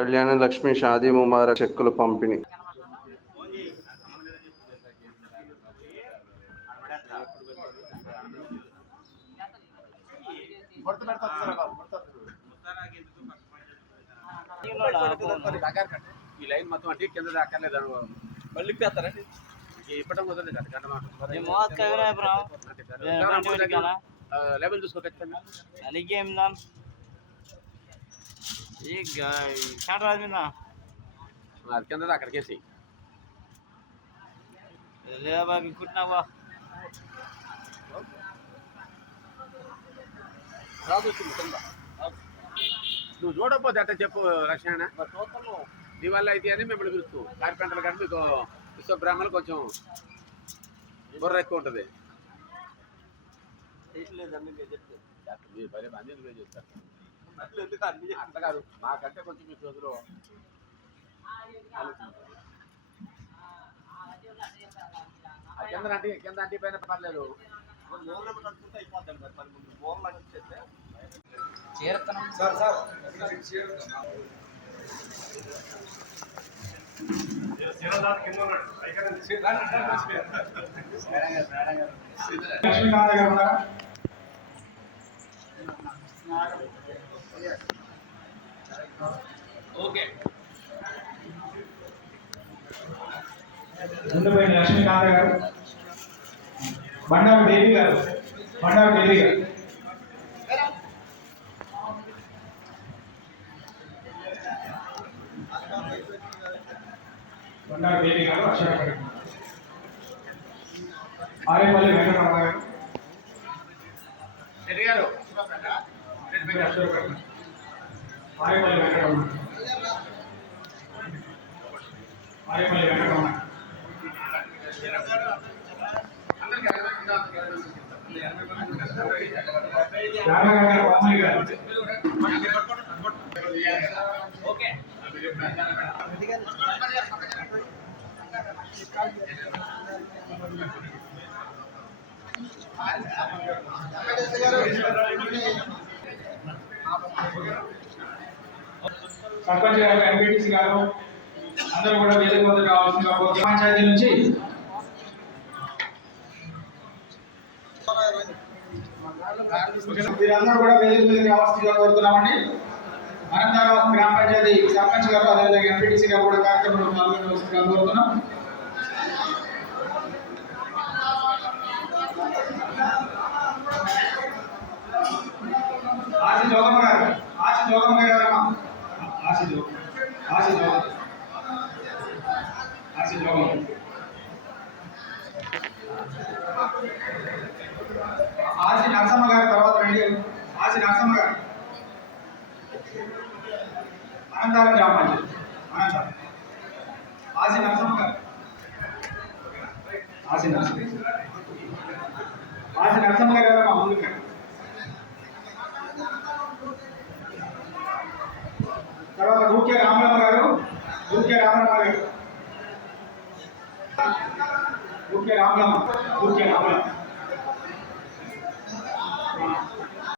కళ్యాణ లక్ష్మి షాదీ ముబారక్ చెక్కులు పంపిణీ. ఈ లైన్ మొత్తం అంటే కింద దాకర్లేదు మళ్ళీ ఇప్పటం కదా లెవెల్ చూసుకోవచ్చు అలిగే రాదు నిన్న కింద అక్కడికేసి? లేదా బాబు ఇంకుంటున్నావా? రాదు వచ్చింది కింద నువ్వు చూడకపోతే అట్ట చెప్పు రక్షణ. నీ వల్ల అయితే అని మిమ్మల్ని పిలుస్తూ. కార్పెంటర్లు కానీ మీకు విశ్వబ్రాహ్మణులు కొంచెం బుర్ర ఎక్కువ ఉంటుంది. మీరు పదే మంది చెప్తారు అంత కాదు మాకంటే కొంచెం మీ చదువులో కింద అంటే కింద అంటే పైన పర్లేదు లక్ష్మీకాంత్ గారు ఉన్నారా ముందుపోయిన లక్ష్మీకాంత్ గారు బండారు దేవి గారు బండారు దేవి గారు. బండారు దేవి గారు అక్షరపడి ఆరేపల్లి వెంకటరమణ గారు. రెడ్డి గారు వెంకటరమణ వెంకటరమణ గారు సర్పంచ్ గారు ఎంపీటీసీ గారు అందరూ కూడా వేదిక వద్దకు రావాల్సిందిగా పంచాయతీ నుంచి మీరందరూ కూడా వేదిక మీద రావాల్సిందిగా కోరుతున్నామండి. అనంతరం గ్రామ పంచాయతీ సర్పంచ్ గారు అదేవిధంగా ఎంపీటీసీ గారు కూడా కార్యక్రమంలో పాల్గొనవలసిందిగా కోరుతున్నాం. ఆశి జోగమ్మ గారు ఆశి జోగమ్మ గారు అమ్మ ఆశి జోగ ఆశి జోగ ఆశి జోగమ్మ ఆశి నరసమ్మ గారు తర్వాత రండి ఆశి నరసమ్మ గారు అనంతరం గ్రామ పంచాయతీ అనంతరం ఆశి నరసమ్మ గారు ఆశి నరసమ్మ ఆశి నరసమ్మ గారు ఎవరమ్మా ముందుకు ఊరికే రామరామారావు ఊరికే రామరామ ఊరికే రామరామ